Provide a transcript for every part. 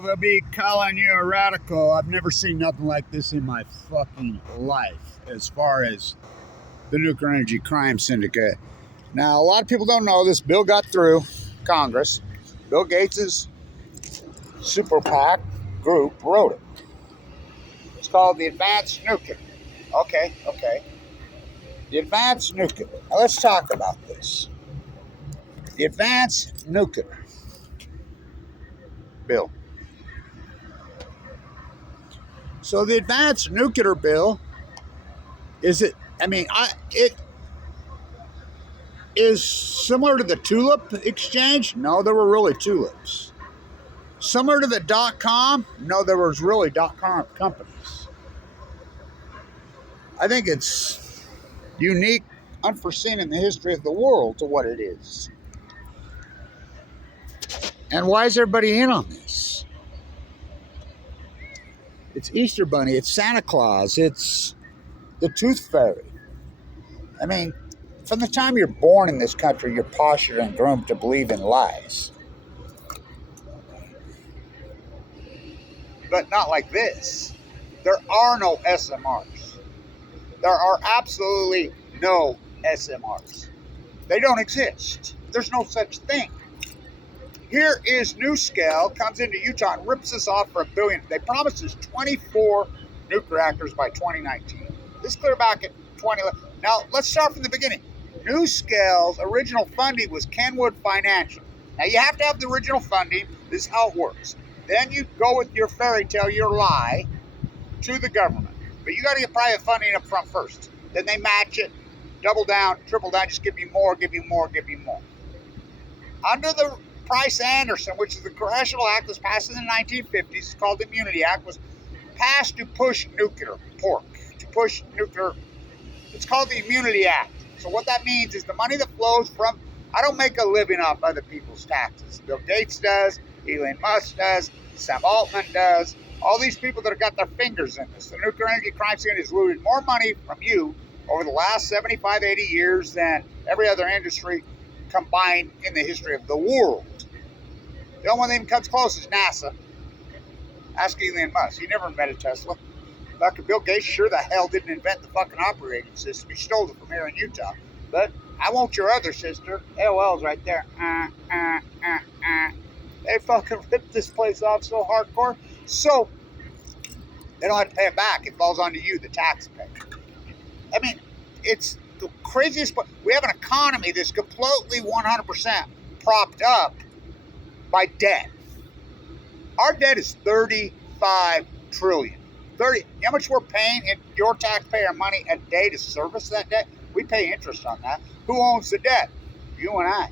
They'll be calling you a radical. I've never seen nothing like this in my fucking life as far as the nuclear energy crime syndicate. Now, a lot of people don't know this bill got through Congress. Bill Gates's super PAC group wrote it. It's called the Advanced Nuclear. Okay. The Advanced Nuclear. Now, let's talk about this. The Advanced Nuclear Bill. So the Advanced Nuclear Bill it is similar to the tulip exchange. No, there were really tulips. Similar to the .com. No, there was really .com companies. I think it's unique, unforeseen in the history of the world to what it is. And why is everybody in on this? It's Easter Bunny. It's Santa Claus. It's the Tooth Fairy. I mean, from the time you're born in this country, you're postured and groomed to believe in lies. But not like this. There are no SMRs. There are absolutely no SMRs. They don't exist. There's no such thing. Here is NuScale, comes into Utah and rips us off for $1 billion. They promised us 24 nuclear reactors by 2019. This clear back in 2011. Now, let's start from the beginning. NuScale's original funding was Kenwood Financial. Now, you have to have the original funding. This is how it works. Then you go with your fairy tale, your lie, to the government. But you got to get private funding up front first. Then they match it, double down, triple down, just give you more, give you more, give you more. Under the Price-Anderson, which is the Congressional Act, was passed in the 1950s, it's called the Immunity Act, was passed to push nuclear, to push nuclear. It's called the Immunity Act. So what that means is the money that flows from, I don't make a living off other people's taxes. Bill Gates does, Elon Musk does, Sam Altman does, all these people that have got their fingers in this. The nuclear energy crime scene has looted more money from you over the last 75, 80 years than every other industry combined in the history of the world. The only one that even comes close is NASA. Ask Elon Musk. He never invented Tesla. Dr. Bill Gates sure the hell didn't invent the fucking operating system. He stole it from here in Utah. But I want your other sister. AOL's right there. They fucking ripped this place off so hardcore. So they don't have to pay it back. It falls onto you, the taxpayer. I mean, it's the craziest. We have an economy that's completely 100% propped up by debt. Our debt is $35 trillion. How much we're paying in your taxpayer money a day to service that debt? We pay interest on that. Who owns the debt? You and I.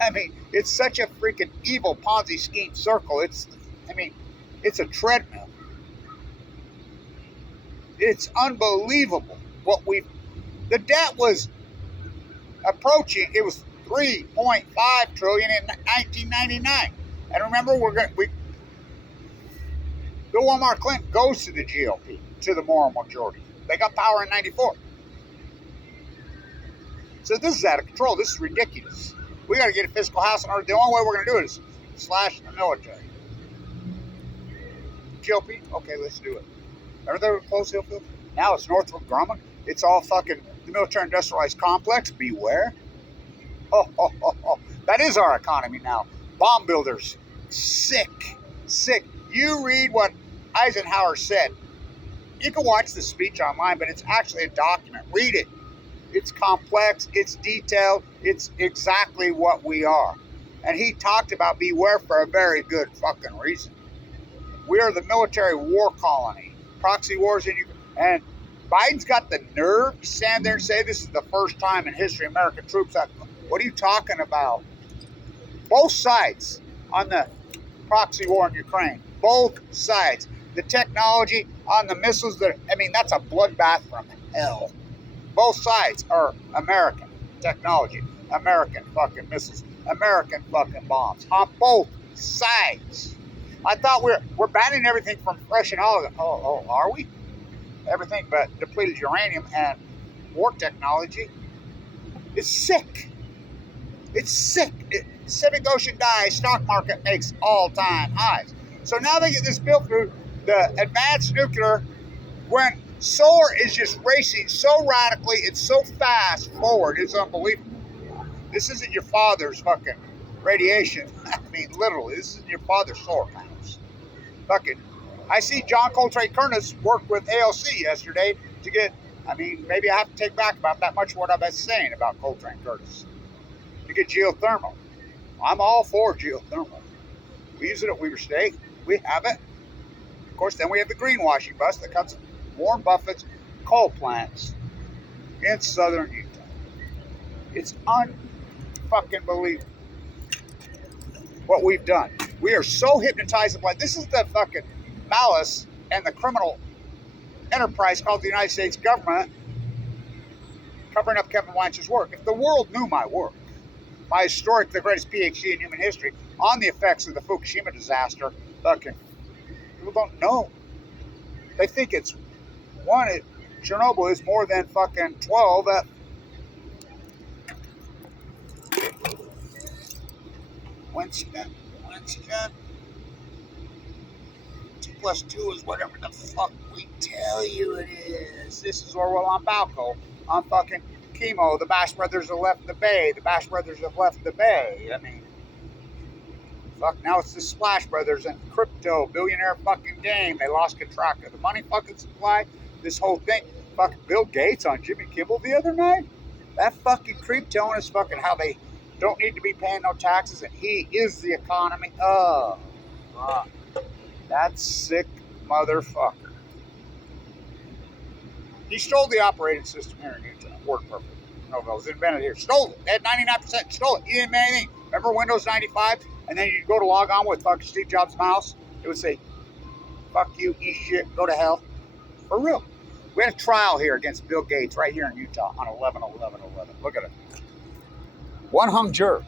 I mean, it's such a freaking evil Ponzi scheme circle. It's a treadmill. It's unbelievable the debt was approaching, it was 3.5 trillion in 1999. And remember, Bill Walmart Clinton goes to the GOP, to the moral majority. They got power in 94. So this is out of control. This is ridiculous. We got to get a fiscal house in order. The only way we're going to do it is slash the military. GOP? Okay, let's do it. Remember they were close to Hillfield? Now it's Northrop Grumman. It's all fucking the military industrialized complex. Beware. That is our economy now. Bomb builders. Sick. You read what Eisenhower said. You can watch the speech online, but it's actually a document. Read it. It's complex. It's detailed. It's exactly what we are. And he talked about beware for a very good fucking reason. We are the military war colony. Proxy wars in Ukraine. And Biden's got the nerve to stand there and say this is the first time in history American troops have. What are you talking about? Both sides on the proxy war in Ukraine. Both sides. The technology on the missiles, that's a bloodbath from hell. Both sides are American technology. American fucking missiles. American fucking bombs. On both sides. I thought we're banning everything from Russian oil. Oh, are we? Everything but depleted uranium and war technology. It's sick. Pacific Ocean dies. Stock market makes all-time highs. So now they get this bill through the advanced nuclear when solar is just racing so radically, it's so fast forward, it's unbelievable. This isn't your father's fucking radiation. I mean, literally, this isn't your father's solar panels. Fucking, I see John Coltrane Curtis work with ALC yesterday to get, I mean, maybe I have to take back about that much what I've been saying about Coltrane Curtis. To get geothermal. I'm all for geothermal. We use it at Weaver State. We have it. Of course, then we have the greenwashing bus that comes from Warren Buffett's coal plants in southern Utah. It's unfucking believable what we've done. We are so hypnotized by this is the fucking malice and the criminal enterprise called the United States government covering up Kevin Blanch's work. If the world knew my work, my historic, the greatest PhD in human history on the effects of the Fukushima disaster, fucking people don't know. They think it's one. Chernobyl is more than fucking 12. Winston. 2 plus 2 is whatever the fuck we tell you it is. This is Orwell on Balco. On fucking Chemo. The Bash Brothers have left the Bay. The Bash Brothers have left the Bay. I mean, fuck, now it's the Splash Brothers and crypto, billionaire fucking game. They lost track of the money fucking supply. This whole thing. Fucking Bill Gates on Jimmy Kimmel the other night. That fucking creep telling us fucking how they don't need to be paying no taxes and he is the economy. Oh, fuck. That sick motherfucker. He stole the operating system here in Utah. Word perfect. No, it was invented here. Stole it. They had 99% stole it. He didn't make anything. Remember Windows 95? And then you'd go to log on with fucking Steve Jobs' mouse. It would say, fuck you, eat shit, go to hell. For real. We had a trial here against Bill Gates right here in Utah on 11/11/11. Look at it. One hung juror.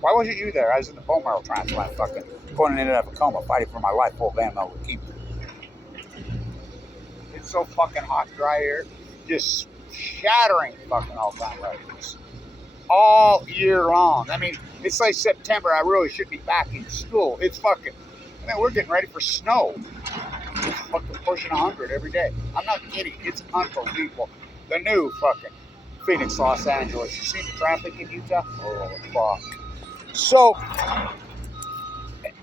Why wasn't you there? I was in the bone marrow transplant, fucking going in and out of a coma, fighting for my life, full of AML leukemia. It's so fucking hot, dry here, just shattering fucking all-time records all year long. I mean, it's like September. I really should be back in school. It's fucking. I mean, we're getting ready for snow. It's fucking pushing 100 every day. I'm not kidding. It's unbelievable. The new fucking Phoenix, Los Angeles. You see the traffic in Utah? Oh, fuck. So,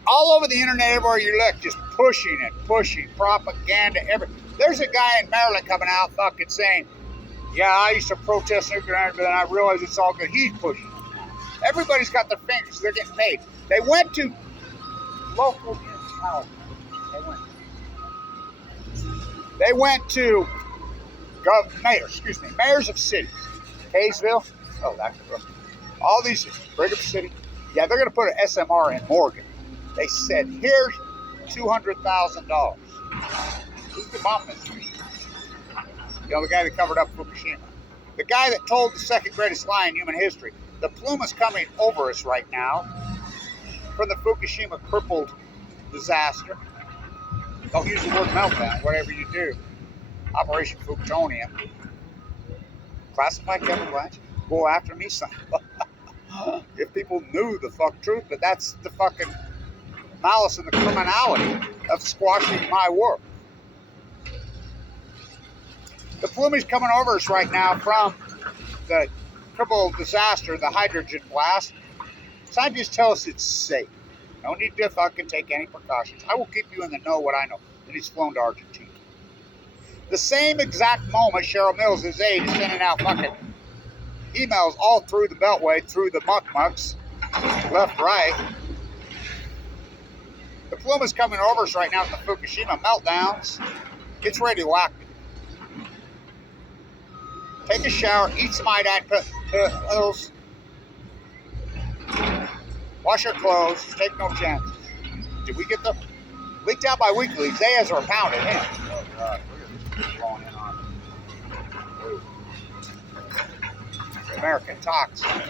all over the internet, everywhere you look, just pushing and pushing propaganda. There's a guy in Maryland coming out fucking saying, yeah, I used to protest nuclear energy, but then I realized it's all good. He's pushing it. Everybody's got their fingers. They're getting paid. They went to local municipalities. They went to mayors of cities. Kaysville. Oh, that's all these Brigham City. Yeah, they're going to put an SMR in Morgan. They said, here's $200,000. This is the bomb mystery. You know, the guy that covered up Fukushima. The guy that told the second greatest lie in human history. The plume is coming over us right now from the Fukushima crippled disaster. Don't use the word meltdown, whatever you do. Operation Plutonium. Classify Kevin Blanch. Go after me, son. If people knew the fuck truth, but that's the fucking malice and the criminality of squashing my work. The plume is coming over us right now from the triple disaster, the hydrogen blast. Scientists tell us it's safe. No need to fucking take any precautions. I will keep you in the know what I know. And he's flown to Argentina. The same exact moment Cheryl Mills, his aide, is sending out fucking emails all through the Beltway, through the mucks, left, right. The plume is coming over us right now with the Fukushima meltdowns. It's radioactive. Take a shower, eat some iodine pills, wash your clothes, take no chances. Did we get the leaked out by WikiLeaks? They as are a pound at him. Oh God, look at this blowing in on me. American toxin.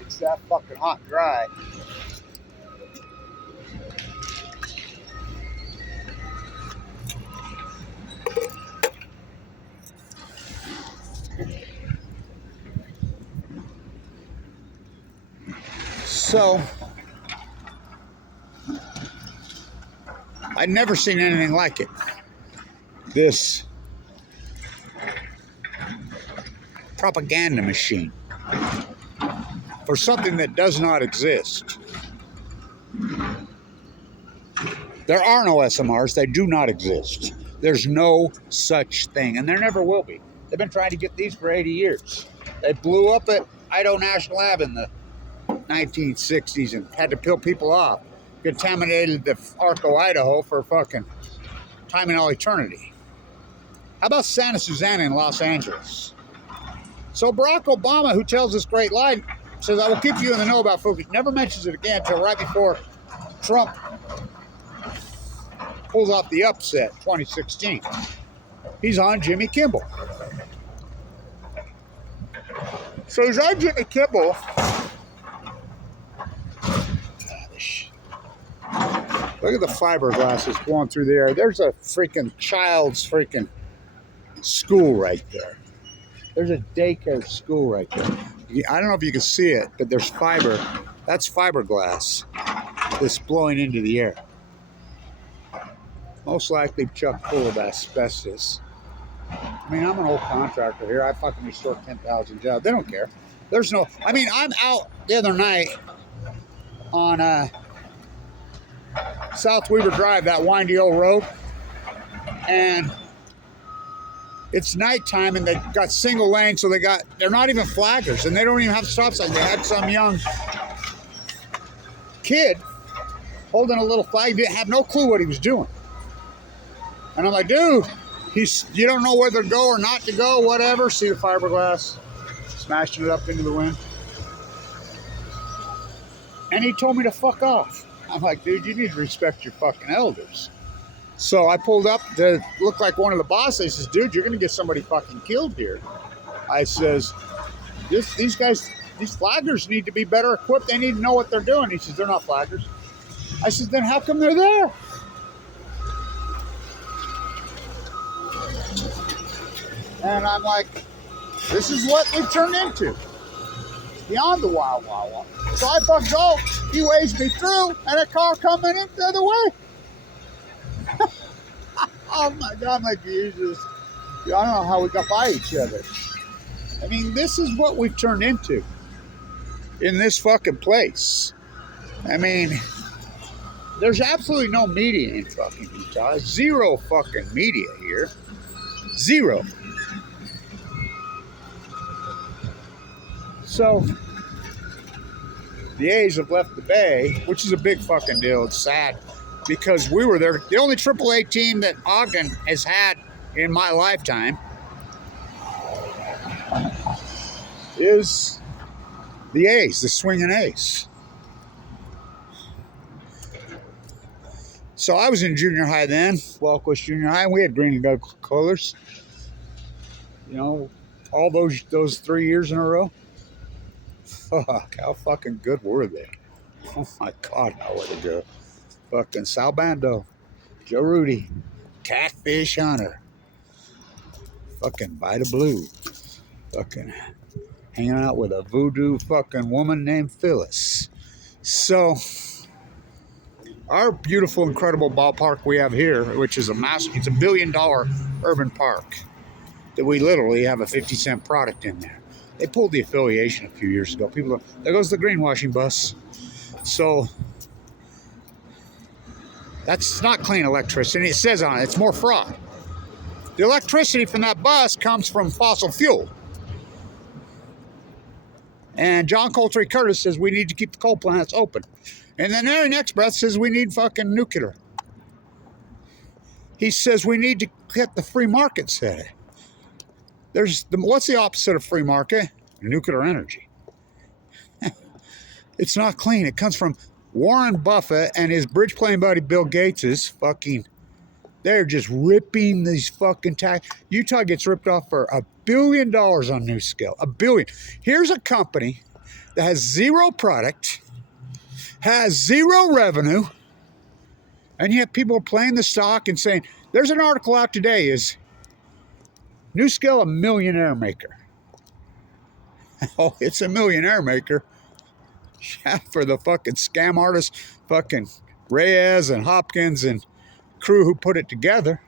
It's that fucking hot and dry. So, I'd never seen anything like it. This propaganda machine for something that does not exist. There are no SMRs. They do not exist. There's no such thing, and there never will be. They've been trying to get these for 80 years. They blew up at Idaho National Lab in the 1960s and had to peel people off. Contaminated the Arco, Idaho for fucking time and all eternity. How about Santa Susana in Los Angeles? So Barack Obama, who tells this great lie, says, I will keep you in the know about Fukushima. Never mentions it again until right before Trump pulls off the upset, 2016. He's on Jimmy Kimmel. So he's on Jimmy Kimmel. Look at the fiberglasses going through the air. There's a freaking child's freaking school right there. There's a daycare school right there. I don't know if you can see it, but there's fiber. That's fiberglass that's blowing into the air. Most likely chuck full of asbestos. I mean, I'm an old contractor here. I fucking restore 10,000 jobs. They don't care. There's no, I mean, I'm out the other night on South Weaver Drive, that windy old road, and it's nighttime and they got single lane, so they're not even flaggers and they don't even have stop signs. They had some young kid holding a little flag, didn't have no clue what he was doing. And I'm like, dude, you don't know whether to go or not to go, whatever. See the fiberglass smashing it up into the wind. And he told me to fuck off. I'm like, dude, you need to respect your fucking elders. So I pulled up to look like one of the bosses. He says, dude, you're going to get somebody fucking killed here. I says, these guys, these flaggers need to be better equipped. They need to know what they're doing. He says, they're not flaggers. I says, then how come they're there? And I'm like, this is what they've turned into. Beyond the wild, wild, wild. So I fucking go, he waves me through, and a car coming in the other way. Oh my God, I'm like, Jesus. I don't know how we got by each other. I mean, this is what we've turned into in this fucking place. I mean, there's absolutely no media in fucking Utah. Zero fucking media here. Zero. So, the A's have left the Bay, which is a big fucking deal. It's sad because we were there. The only AAA team that Ogden has had in my lifetime is the A's, the swinging A's. So I was in junior high then, Wellquist Junior High, and we had green and gold colors. You know, all those 3 years in a row. Fuck, how fucking good were they? Oh my God, how were they good? Fucking Sal Bando, Joe Rudy, Catfish Hunter, fucking Vita Blue, fucking hanging out with a voodoo fucking woman named Phyllis. So, our beautiful, incredible ballpark we have here, which is it's $1 billion urban park, that we literally have a 50-cent product in there. They pulled the affiliation a few years ago. There goes the greenwashing bus. So that's not clean electricity. It says on it, it's more fraud. The electricity from that bus comes from fossil fuel. And John Coltrane Curtis says we need to keep the coal plants open. And then the very next breath says we need fucking nuclear. He says we need to get the free market set. What's the opposite of free market? Nuclear energy. It's not clean. It comes from Warren Buffett and his bridge playing buddy Bill Gates' fucking, they're just ripping these fucking tax. Utah gets ripped off for $1 billion on new scale. $1 billion. Here's a company that has zero product, has zero revenue, and yet people are playing the stock and saying, there's an article out today, is new scale a millionaire maker. Oh, it's a millionaire maker. Yeah, for the fucking scam artists, fucking Reyes and Hopkins and crew who put it together.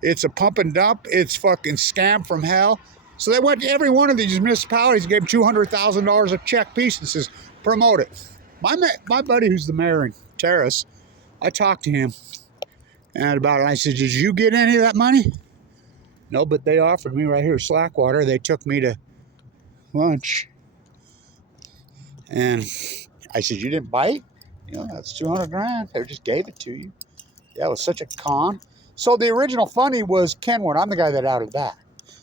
It's a pump and dump. It's fucking scam from hell. So they went to every one of these municipalities and gave $200,000 a check piece and says, promote it. My buddy who's the mayor in Terrace, I talked to him and about it. I said, did you get any of that money? No, but they offered me right here, Slackwater. They took me to lunch. And I said, you didn't bite? You know, that's 200 grand. They just gave it to you. Yeah, it was such a con. So the original funny was Kenwood. I'm the guy that outed that.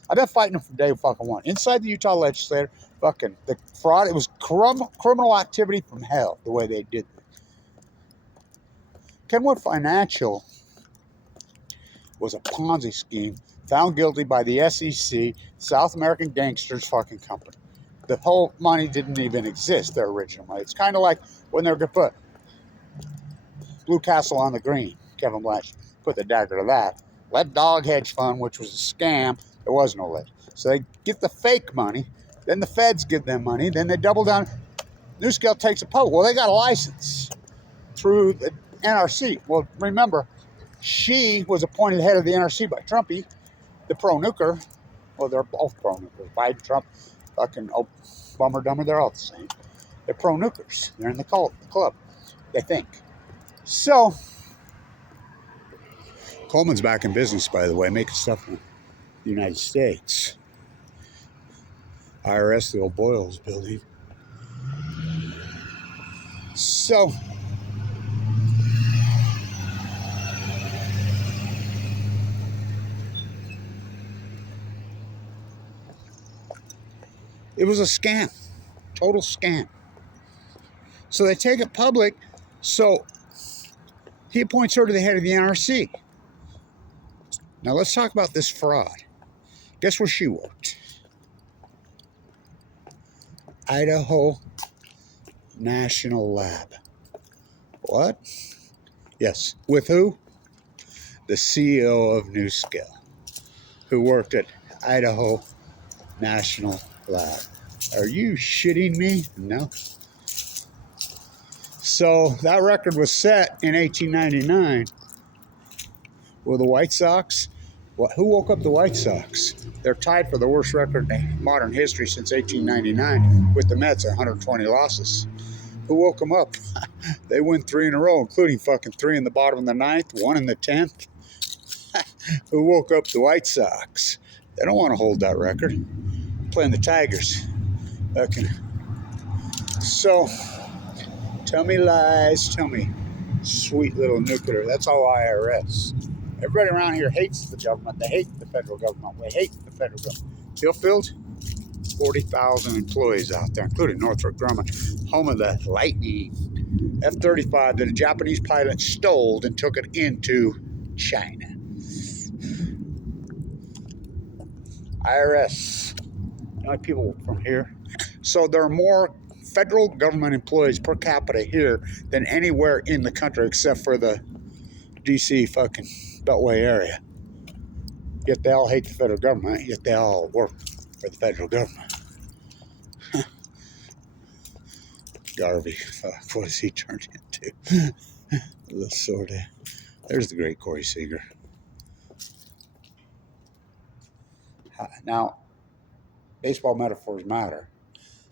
I've been fighting him from day fucking one. Inside the Utah legislature, fucking the fraud. It was criminal activity from hell, the way they did it. Kenwood Financial was a Ponzi scheme found guilty by the SEC, South American Gangsters fucking company. The whole money didn't even exist, their original money. It's kind of like when they were going to put Blue Castle on the green. Kevin Blash put the dagger to that. Lead Dog Hedge Fund, which was a scam. There was no lead. So they get the fake money. Then the feds give them money. Then they double down. NewScale takes a public. Well, they got a license through the NRC. Well, remember, she was appointed head of the NRC by Trumpy, the pro-nuker. Well, they're both pro-nukers. Biden, Trump, fucking bummer dumber, they're all the same. They're pro-nukers. They're in the club, they think. So, Coleman's back in business, by the way, making stuff in the United States. IRS, the old Boyles building. So, it was a scam, total scam. So they take it public. So he appoints her to the head of the NRC. Now let's talk about this fraud. Guess where she worked? Idaho National Lab. What? Yes. With who? The CEO of NewScale, who worked at Idaho National Lab. Are you shitting me? No. So that record was set in 1899 with the White Sox. Who woke up the White Sox? They're tied for the worst record in modern history since 1899 with the Mets at 120 losses. Who woke them up? They win 3 in a row, including fucking 3 in the bottom of the 9th, 1 in the 10th. Who woke up the White Sox? They don't want to hold that record. Playing the Tigers. Okay. So, tell me lies, tell me sweet little nuclear. That's all IRS. Everybody around here hates the government. They hate the federal government. They hate the federal government. Hillfield, 40,000 employees out there, including Northrop Grumman, home of the Lightning F-35 that a Japanese pilot stole and took it into China. IRS. You know, people from here. So there are more federal government employees per capita here than anywhere in the country except for the DC fucking Beltway area. Yet they all hate the federal government, yet they all work for the federal government. Garvey, fuck, what has he turned into? The sort of. There's the great Corey Seager. Now, baseball metaphors matter.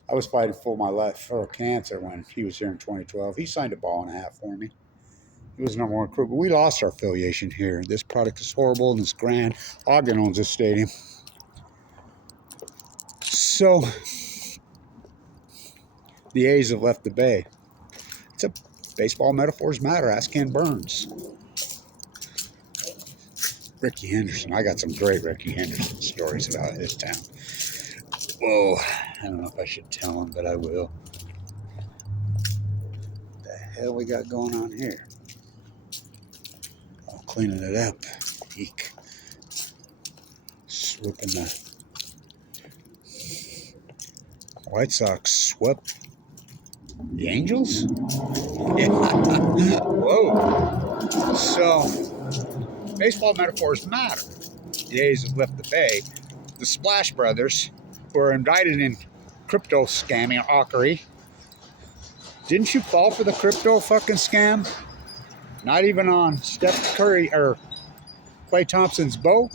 I was fighting for my life for cancer when he was here in 2012. He signed a ball and a half for me. He was number one recruit, but we lost our affiliation here. This product is horrible and it's grand. Ogden owns this stadium. So, the A's have left the Bay. It's a baseball metaphors matter. Ask Ken Burns. Ricky Henderson. I got some great Ricky Henderson stories about his town. Whoa. I don't know if I should tell him, but I will. What the hell we got going on here? Oh, cleaning it up. Eek. Swooping the White Sox swept the Angels? Yeah. Whoa. So, baseball metaphors matter. The A's have left the Bay. The Splash Brothers were indicted in crypto scamming, didn't you fall for the crypto fucking scam? Not even on Steph Curry or Klay Thompson's boat.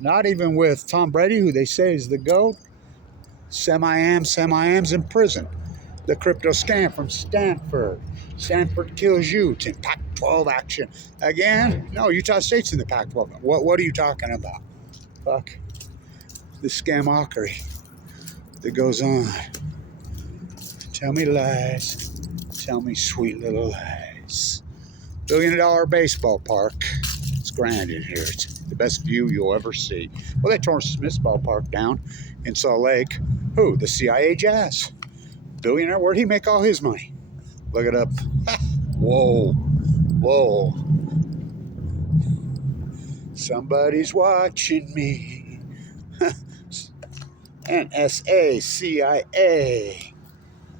Not even with Tom Brady, who they say is the GOAT. Semi-Am's in prison. The crypto scam from Stanford. Stanford kills you. It's in Pac-12 action. Again? No, Utah State's in the Pac-12. What are you talking about? Fuck. The scamockery that goes on. Tell me lies. Tell me sweet little lies. $1 billion baseball park. It's grand in here. It's the best view you'll ever see. Well, they tore Smith's ballpark down in Salt Lake. Who? The CIA Jazz. Billionaire. Where'd he make all his money? Look it up. Whoa. Whoa. Somebody's watching me. NSA, CIA,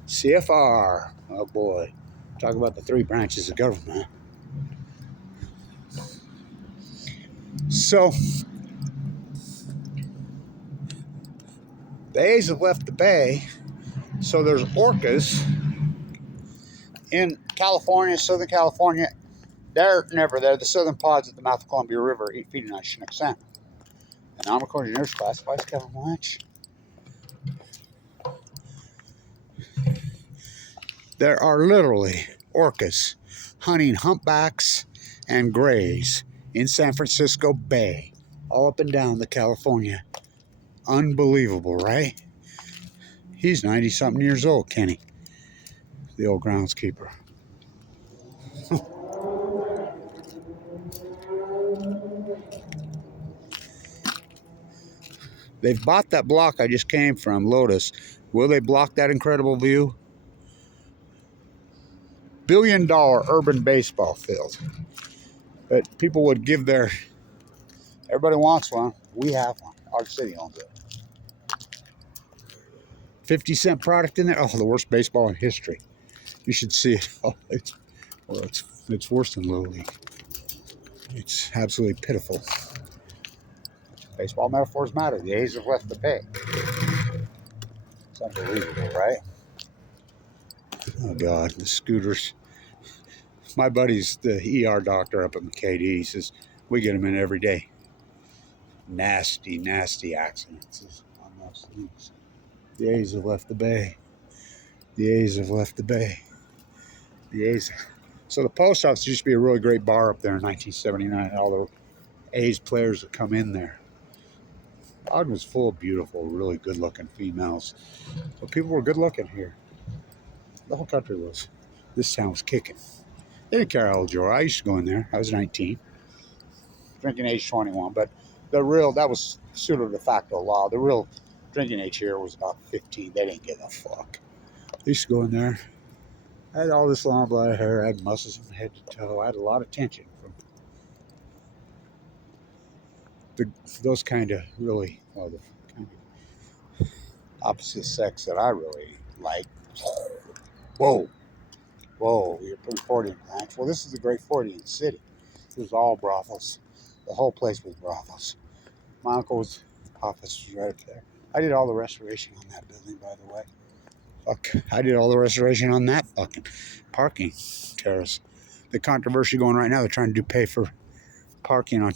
CFR. Oh boy. Talk about the 3 branches of government. So, the A's have left the bay. So there's orcas in California, Southern California. They're never there. The southern pods at the mouth of Columbia River eat feeding on Chinook salmon. And Army Corps of Engineers classifies Kevin Blanch. There are literally orcas hunting humpbacks and grays in San Francisco Bay, all up and down the California. Unbelievable, right? He's 90-something years old, Kenny, the old groundskeeper. They've bought that block I just came from, Lotus. Will they block that incredible view? $1 billion urban baseball field. But people would give their... Everybody wants one. We have one. Our city owns it. 50-cent product in there. Oh, the worst baseball in history. You should see it. Oh, it's worse than Little League. It's absolutely pitiful. Baseball metaphors matter. The A's have left the bay. It's unbelievable, right? Oh, God. The scooters. My buddy's the ER doctor up at McKay. He says, we get them in every day. Nasty, nasty accidents on those things. The A's have left the bay. The A's have left the bay. The A's. So the post office used to be a really great bar up there in 1979. All the A's players would come in there. Ogden was full of beautiful, really good-looking females. But people were good-looking here. The whole country was. This town was kicking. They didn't care how old you were. I used to go in there. I was 19. Drinking age 21. But that was pseudo de facto law. The real drinking age here was about 15. They didn't give a fuck. I used to go in there. I had all this long black hair. I had muscles from head to toe. I had a lot of tension from those kind of really, well, the kind of opposite sex that I really like. Whoa. Whoa, you're putting 40 in blanks. Well, this is a great 40 city. It was all brothels. The whole place was brothels. My uncle's office was right up there. I did all the restoration on that building, by the way. Fuck, I did all the restoration on that fucking parking terrace. The controversy going right now, they're trying to pay for parking on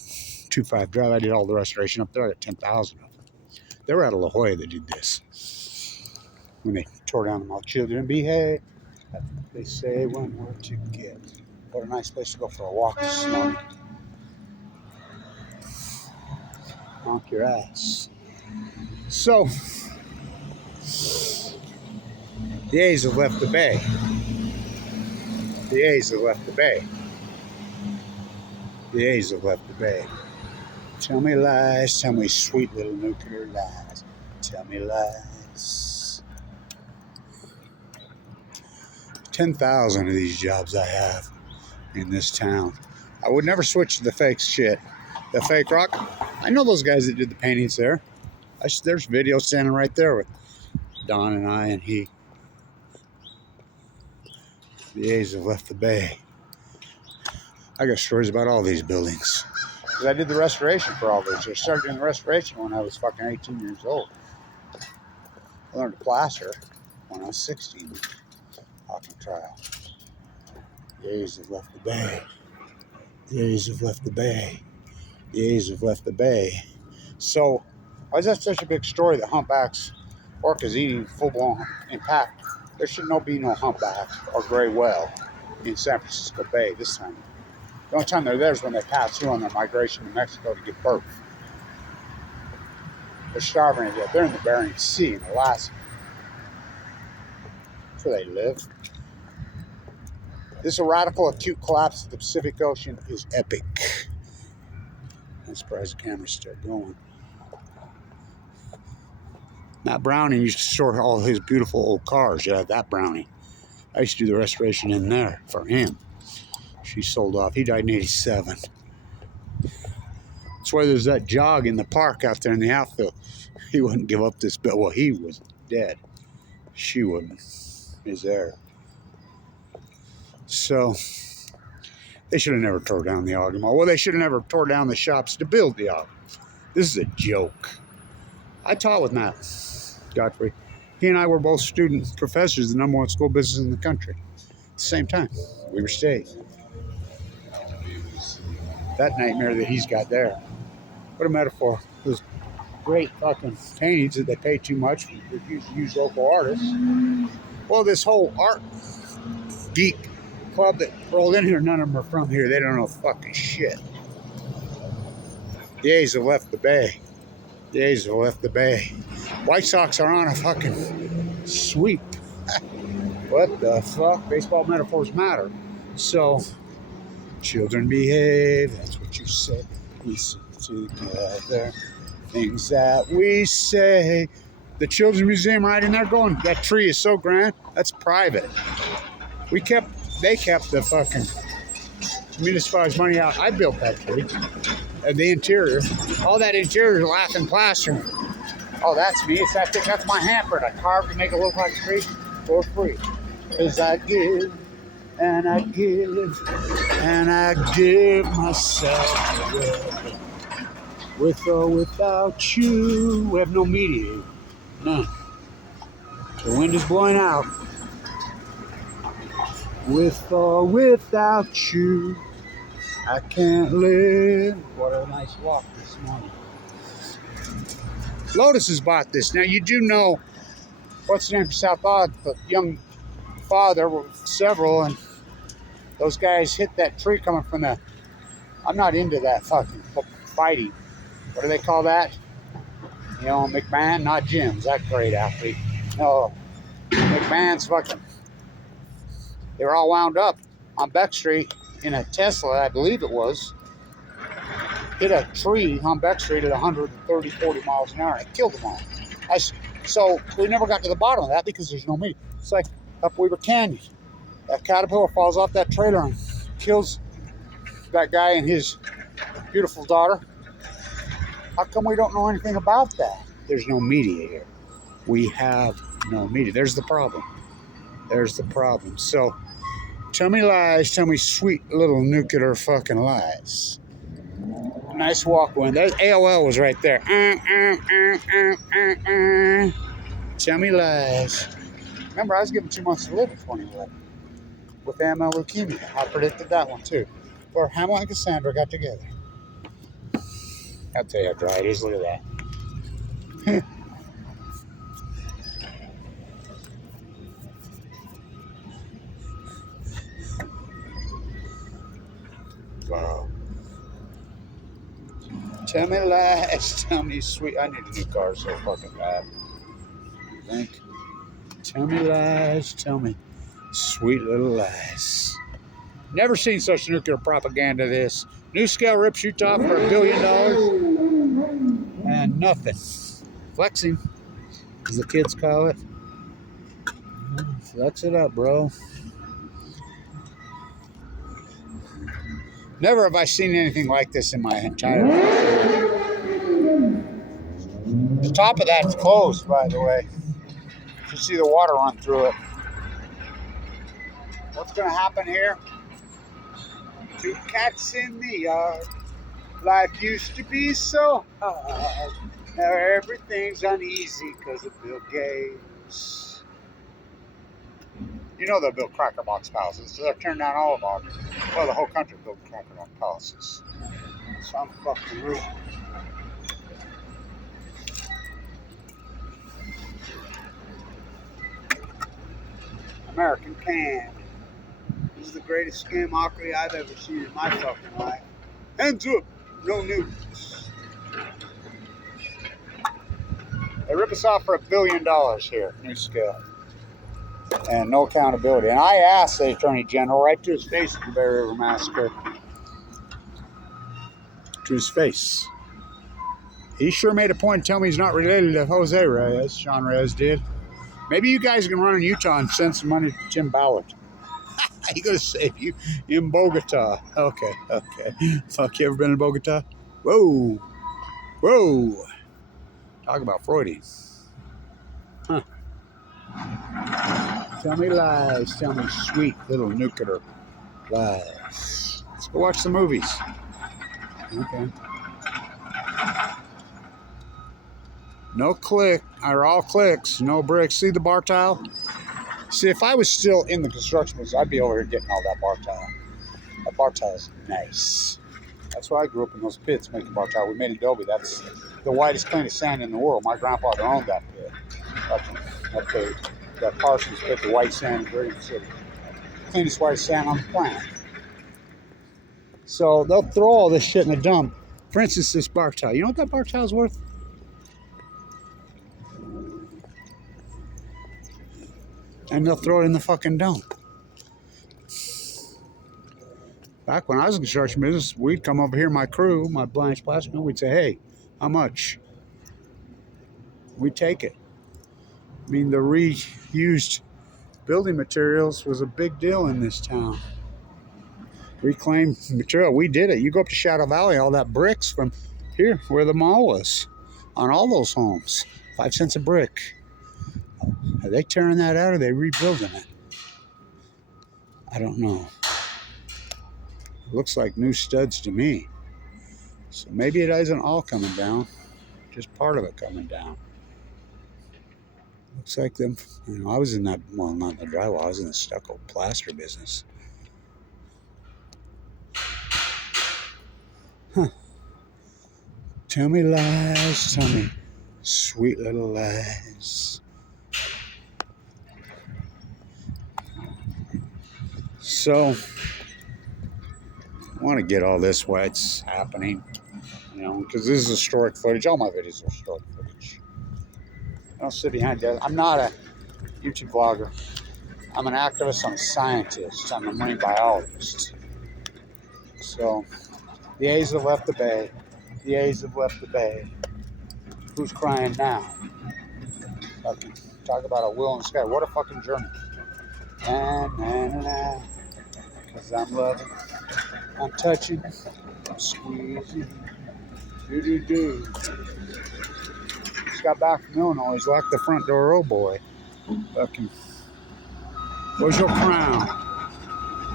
25 Drive. I did all the restoration up there. I got 10,000 of them. They were out of La Jolla that did this. When they tore down the mall, children behave. They say when we're to get. What a nice place to go for a walk this morning. Honk your ass. So, the A's have left the bay. The A's have left the bay. The A's have left the bay. Tell me lies. Tell me sweet little nuclear lies. Tell me lies. 10,000 of these jobs I have in this town. I would never switch to the fake shit. The fake rock. I know those guys that did the paintings there. There's videos standing right there with Don and I and he. The A's have left the bay. I got stories about all these buildings. Because I did the restoration for all these. I started doing the restoration when I was fucking 18 years old. I learned to plaster when I was 16. Hawking trial. The A's have left the bay. The A's have left the bay. The A's have left the bay. So, why is that such a big story that humpbacks orcas eating full-blown impact? There should be no humpback or gray whale in San Francisco Bay this time. The only time they're there is when they pass through on their migration to Mexico to give birth. They're starving to death. They're in the Bering Sea in Alaska. That's where they live. This radical acute collapse of the Pacific Ocean is epic. I'm surprised the camera's still going. Matt Browning used to store all his beautiful old cars. Yeah, that Browning. I used to do the restoration in there for him. She sold off. He died in '87. That's why there's that jog in the park out there in the outfield. He wouldn't give up this bill. Well, he was dead. She wouldn't. He's there. So, they should have never tore down the Ogden Mall. Well, they should have never tore down the shops to build the Ogden. This is a joke. I taught with Matt Godfrey. He and I were both student professors of the #1 school business in the country. At the same time, we were staying. That nightmare that he's got there. What a metaphor. Those great fucking paintings that they pay too much. Refuse to use local artists. Well, this whole art geek club that rolled in here, none of them are from here. They don't know fucking shit. The A's have left the bay. The A's have left the bay. White Sox are on a fucking sweep. What the fuck? Baseball metaphors matter. So, children behave. That's what you say. We sit together. Things that we say. The Children's Museum right in there going, that tree is so grand. That's private. They kept the fucking municipality's money out. I built that tree. And the interior. All that interior is laughing plaster. Oh, that's me. It's that thing. That's my hamper. I carved to make it look like a tree for free. Because I give, and I give, and I give myself away. With or without you. We have no mediator. None. The wind is blowing out. With or without you, I can't live. What a nice walk this morning. Lotus has bought this. Now, you do know, what's the name for South Odd? The young father with several, and those guys hit that tree coming from the... I'm not into that fucking fighting. What do they call that? You know, McMahon, not Jim's. That great athlete. No, McMahon's fucking... They were all wound up on Beck Street in a Tesla, I believe it was. Hit a tree on Beck Street at 130, 40 miles an hour. It killed them all. So we never got to the bottom of that because there's no meat. It's like up Weaver Canyon. That caterpillar falls off that trailer and kills that guy and his beautiful daughter. How come we don't know anything about that? There's no mediator. We have no mediator. There's the problem. There's the problem. So, tell me lies. Tell me sweet little nuclear fucking lies. Nice walk wind. There's AOL was right there. Tell me lies. Remember, I was given 2 months to live in 2011 with AML leukemia. I predicted that one too. Where Hamill and Cassandra got together. I'll tell you how dry it is. Look at that. Wow. Tell me lies. Tell me sweet. I need a new car so fucking bad. You think? Tell me lies. Tell me sweet little lies. Never seen such nuclear propaganda. This new scale rips you top for $1 billion and nothing. Flexing, as the kids call it. Flex it up, bro. Never have I seen anything like this in my entire life. The top of that's closed, by the way. You can see the water run through it. What's going to happen here? 2 cats in the yard. Life used to be so hard. Now everything's uneasy because of Bill Gates. You know they'll build cracker box palaces. So they're tearing down all of our, well, the whole country built cracker box palaces. So I'm fucking rude. American Can. This is the greatest scamocracy I've ever seen in my fucking life. Hands up, no news. They rip us off for $1 billion here, new scale. And no accountability. And I asked the Attorney General right to his face in the Bear River Massacre. To his face. He sure made a point to tell me he's not related to Jose Reyes. Sean Reyes did. Maybe you guys can run in Utah and send some money to Jim Ballard. He's going to save you in Bogota. Okay. Fuck, you ever been in Bogota? Whoa. Talk about Freudian. Huh. Tell me lies. Tell me sweet little nuclear lies. Let's go watch some movies. Okay. No click, or all clicks, no bricks. See the bar tile? See, if I was still in the construction business, I'd be over here getting all that bar tile. That bar tile is nice. That's why I grew up in those pits making bar tile. We made adobe. That's the whitest, cleanest sand in the world. My grandfather owned that pit. That Parsons pit, the white sand in Green City. Cleanest, whitest sand on the planet. So they'll throw all this shit in the dump. For instance, this bar tile. You know what that bar tile is worth? And they'll throw it in the fucking dump. Back when I was in construction business, we'd come over here, my crew, my Blanche Plastic, we'd say, hey, how much? We'd take it. I mean, the reused building materials was a big deal in this town. Reclaimed material, we did it. You go up to Shadow Valley, all that bricks from here, where the mall was, on all those homes. 5 cents a brick. Are they tearing that out or are they rebuilding it? I don't know. Looks like new studs to me. So maybe it isn't all coming down, just part of it coming down. Looks like them, you know, I was in that, well, not the drywall, I was in the stucco plaster business. Huh. Tell me lies, tell me sweet little lies. So, I want to get all this why it's happening, you know, because this is historic footage. All my videos are historic footage. I don't sit behind that. I'm not a YouTube vlogger. I'm an activist. I'm a scientist. I'm a marine biologist. So, the A's have left the bay. The A's have left the bay. Who's crying now? Talk about a will in the sky. What a fucking journey. Because I'm loving, I'm touching, I'm squeezing, do. Just got back from Illinois, he's locked the front door, oh boy. Fucking, where's your crown?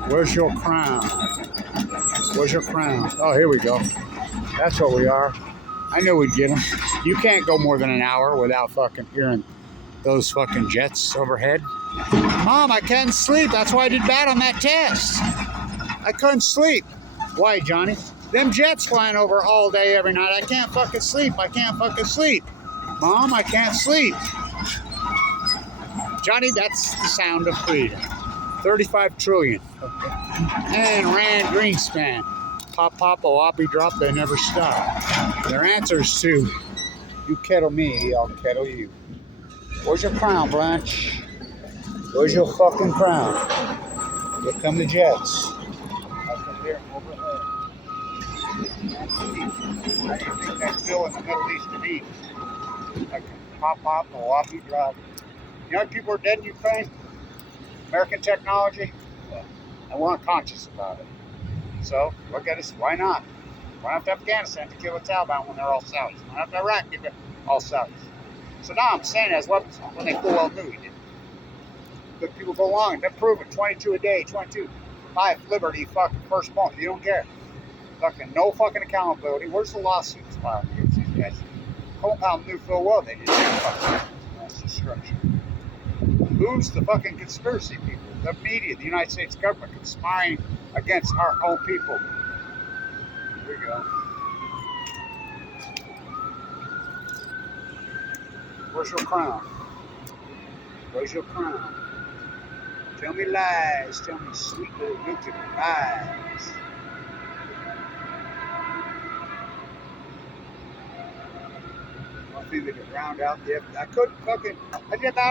Where's your crown? Where's your crown? Oh, here we go. That's what we are. I knew we'd get them. You can't go more than an hour without fucking hearing those fucking jets overhead. Mom, I couldn't sleep. That's why I did bad on that test. I couldn't sleep. Why, Johnny? Them jets flying over all day, every night. I can't fucking sleep. I can't fucking sleep. Mom, I can't sleep. Johnny, that's the sound of freedom. 35 trillion. And Rand Greenspan. Pop, pop, a whoppy drop, they never stop. Their answers to, you kettle me, I'll kettle you. Where's your crown, Blanche? Where's your fucking crown? Here come the jets. Up in here, overhead. I didn't think that's still in the Middle East to eat. Like pop, pop, a whoppy drop. You know, people are dead in Ukraine. American technology. And we're unconscious about it. So, look at us. Why not? Why not to Afghanistan to kill the Taliban when they're all Saudis? Why not to Iraq to kill all Saudis? Saddam Hussein has weapons when they full well knew he did. But people go along and then prove it. 22 a day, 22. Life, liberty, fucking first month. You don't care. Fucking no fucking accountability. Where's the lawsuits filed against these guys? Compound knew full well they didn't have fucking mass destruction. Who's the fucking conspiracy people? the media, the United States government conspiring against our own people. Here we go. Where's your crown? Where's your crown? Tell me lies. Tell me sweet little wicked lies. I think they could round out the. I couldn't fucking. I did not.